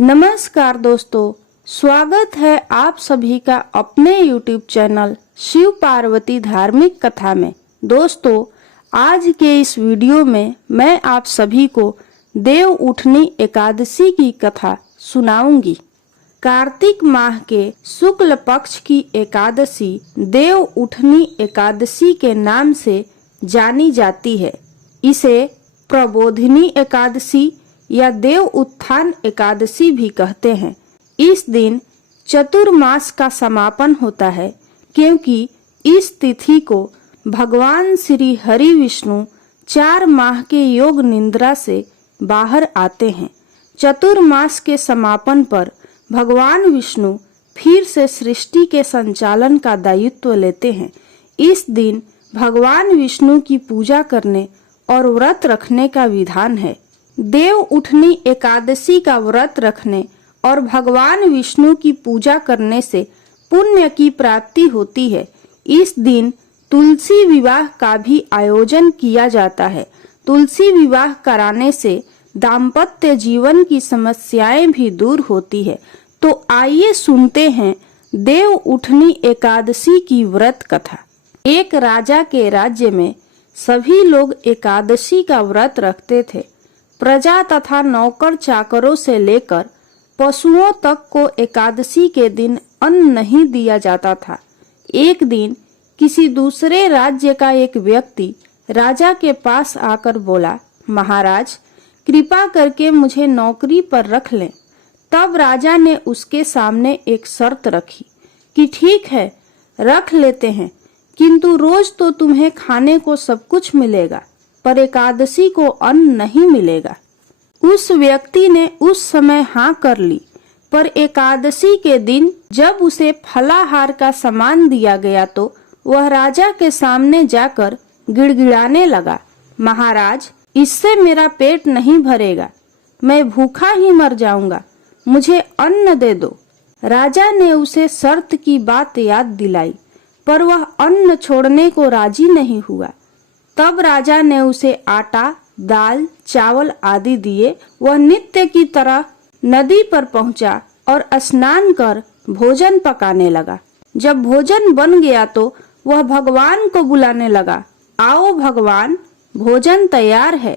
नमस्कार दोस्तों, स्वागत है आप सभी का अपने YouTube चैनल शिव पार्वती धार्मिक कथा में। दोस्तों, आज के इस वीडियो में मैं आप सभी को देव उठनी एकादशी की कथा सुनाऊंगी। कार्तिक माह के शुक्ल पक्ष की एकादशी देव उठनी एकादशी के नाम से जानी जाती है। इसे प्रबोधिनी एकादशी या देव उत्थान एकादशी भी कहते हैं। इस दिन चतुर्मास का समापन होता है, क्योंकि इस तिथि को भगवान श्री हरि विष्णु 4 माह के योग निद्रा से बाहर आते हैं। चतुर्मास के समापन पर भगवान विष्णु फिर से सृष्टि के संचालन का दायित्व लेते हैं। इस दिन भगवान विष्णु की पूजा करने और व्रत रखने का विधान है। देव उठनी एकादशी का व्रत रखने और भगवान विष्णु की पूजा करने से पुण्य की प्राप्ति होती है। इस दिन तुलसी विवाह का भी आयोजन किया जाता है। तुलसी विवाह कराने से दाम्पत्य जीवन की समस्याएं भी दूर होती है। तो आइए सुनते हैं देव उठनी एकादशी की व्रत कथा। एक राजा के राज्य में सभी लोग एकादशी का व्रत रखते थे। प्रजा तथा नौकर चाकरों से लेकर पशुओं तक को एकादशी के दिन अन्न नहीं दिया जाता था। एक दिन किसी दूसरे राज्य का एक व्यक्ति राजा के पास आकर बोला, महाराज, कृपा करके मुझे नौकरी पर रख लें। तब राजा ने उसके सामने एक शर्त रखी कि ठीक है, रख लेते हैं, किंतु रोज तो तुम्हें खाने को सब कुछ मिलेगा, पर एकादशी को अन्न नहीं मिलेगा। उस व्यक्ति ने उस समय हाँ कर ली, पर एकादशी के दिन जब उसे फलाहार का सामान दिया गया तो वह राजा के सामने जाकर गिड़गिड़ाने लगा, महाराज, इससे मेरा पेट नहीं भरेगा, मैं भूखा ही मर जाऊंगा, मुझे अन्न दे दो। राजा ने उसे शर्त की बात याद दिलाई, पर वह अन्न छोड़ने को राजी नहीं हुआ। तब राजा ने उसे आटा, दाल, चावल आदि दिए। वह नित्य की तरह नदी पर पहुंचा और स्नान कर भोजन पकाने लगा। जब भोजन बन गया तो वह भगवान को बुलाने लगा, आओ भगवान, भोजन तैयार है।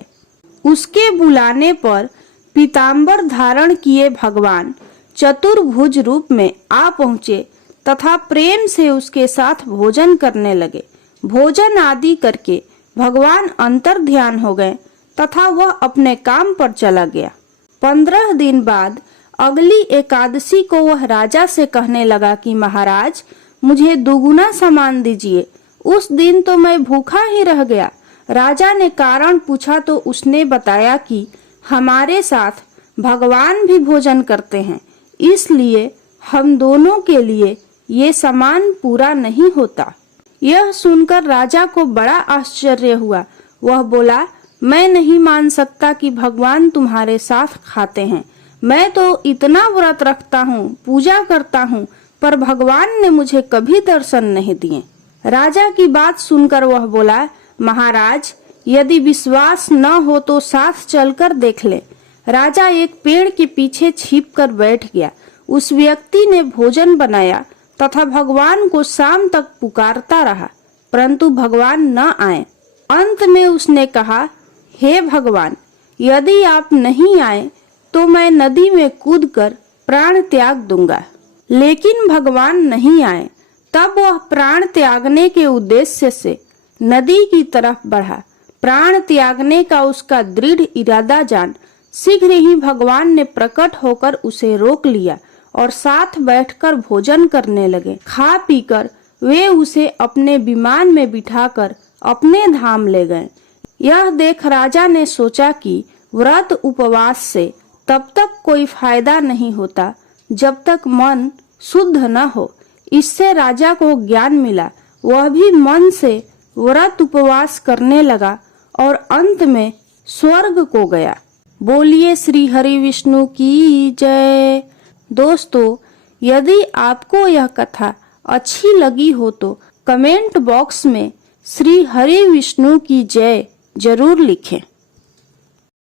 उसके बुलाने पर पीताम्बर धारण किए भगवान चतुर्भुज रूप में आ पहुँचे तथा प्रेम से उसके साथ भोजन करने लगे। भोजन आदि करके भगवान अंतर ध्यान हो गए तथा वह अपने काम पर चला गया। 15 दिन बाद अगली एकादशी को वह राजा से कहने लगा कि महाराज, मुझे दुगुना सामान दीजिए। उस दिन तो मैं भूखा ही रह गया। राजा ने कारण पूछा तो उसने बताया कि हमारे साथ भगवान भी भोजन करते हैं, इसलिए हम दोनों के लिए ये सामान पूरा नहीं होता। यह सुनकर राजा को बड़ा आश्चर्य हुआ। वह बोला, मैं नहीं मान सकता कि भगवान तुम्हारे साथ खाते हैं। मैं तो इतना व्रत रखता हूँ, पूजा करता हूँ, पर भगवान ने मुझे कभी दर्शन नहीं दिए। राजा की बात सुनकर वह बोला, महाराज, यदि विश्वास न हो तो साथ चलकर देख ले। राजा एक पेड़ के पीछे छिपकर बैठ गया। उस व्यक्ति ने भोजन बनाया तथा भगवान को शाम तक पुकारता रहा, परंतु भगवान न आए। अंत में उसने कहा, हे भगवान, यदि आप नहीं आए तो मैं नदी में कूदकर प्राण त्याग दूंगा। लेकिन भगवान नहीं आए। तब वह प्राण त्यागने के उद्देश्य से नदी की तरफ बढ़ा। प्राण त्यागने का उसका दृढ़ इरादा जान शीघ्र ही भगवान ने प्रकट होकर उसे रोक लिया और साथ बैठकर भोजन करने लगे। खा पीकर वे उसे अपने विमान में बिठाकर अपने धाम ले गए। यह देख राजा ने सोचा कि व्रत उपवास से तब तक कोई फायदा नहीं होता जब तक मन शुद्ध न हो। इससे राजा को ज्ञान मिला। वह भी मन से व्रत उपवास करने लगा और अंत में स्वर्ग को गया। बोलिए श्री हरि विष्णु की जय। दोस्तों, यदि आपको यह कथा अच्छी लगी हो तो कमेंट बॉक्स में श्री हरि विष्णु की जय जरूर लिखें।